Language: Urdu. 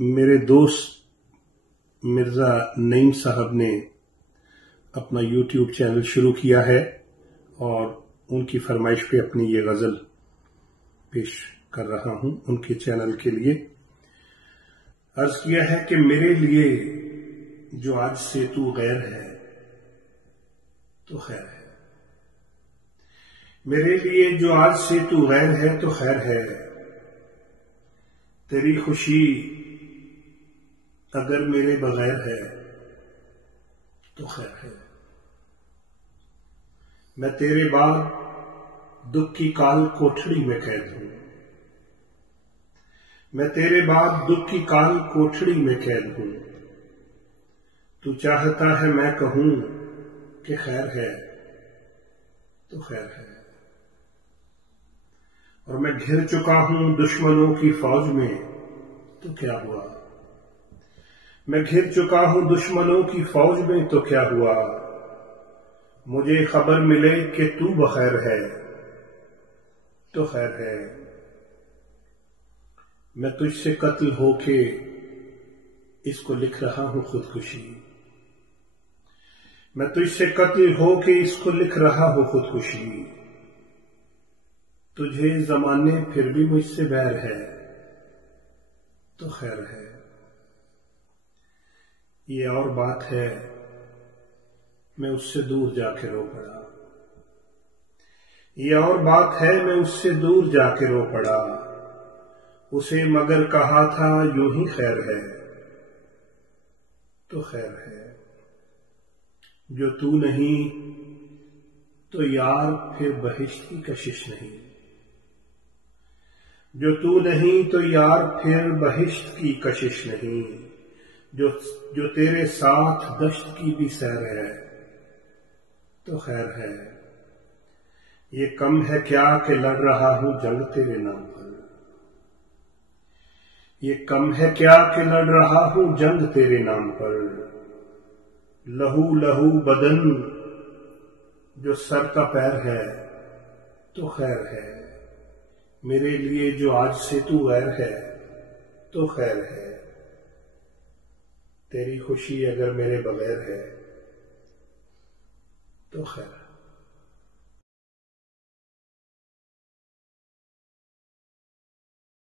میرے دوست مرزا نعیم صاحب نے اپنا یوٹیوب چینل شروع کیا ہے اور ان کی فرمائش پہ اپنی یہ غزل پیش کر رہا ہوں ان کے چینل کے لیے۔ عرض کیا ہے کہ میرے لیے جو آج سے تو غیر ہے تو خیر ہے، میرے لیے جو آج سے تو غیر ہے تو خیر ہے، تیری خوشی اگر میرے بغیر ہے تو خیر ہے۔ میں تیرے بعد دکھ کی کال کوٹھڑی میں قید ہوں، میں تیرے بعد دکھ کی کال کوٹھڑی میں قید ہوں، تو چاہتا ہے میں کہوں کہ خیر ہے تو خیر ہے، اور میں گھر چکا ہوں دشمنوں کی فوج میں تو کیا ہوا، میں گھر چکا ہوں دشمنوں کی فوج میں تو کیا ہوا، مجھے خبر ملے کہ تو بخیر ہے تو خیر ہے، میں تجھ سے قتل ہو کے اس کو لکھ رہا ہوں خودکشی، میں تجھ سے قتل ہو کے اس کو لکھ رہا ہوں خودکشی، تجھے زمانے پھر بھی مجھ سے بیر ہے تو خیر ہے۔ یہ اور بات ہے میں اس سے دور جا کے رو پڑا، یہ اور بات ہے میں اس سے دور جا کے رو پڑا، اسے مگر کہا تھا یوں ہی خیر ہے تو خیر ہے، جو تو نہیں تو یار پھر بہشت کی کشش نہیں، جو تو نہیں تو یار پھر بہشت کی کشش نہیں، جو تیرے ساتھ دشت کی بھی سیر ہے تو خیر ہے، یہ کم ہے کیا کہ لڑ رہا ہوں جنگ تیرے نام پر، یہ کم ہے کیا کہ لڑ رہا ہوں جنگ تیرے نام پر، لہو لہو بدن جو سر کا پیر ہے تو خیر ہے، میرے لیے جو آج سے تو غیر ہے تو خیر ہے، تیری خوشی اگر میرے بغیر ہے تو خیر ہے۔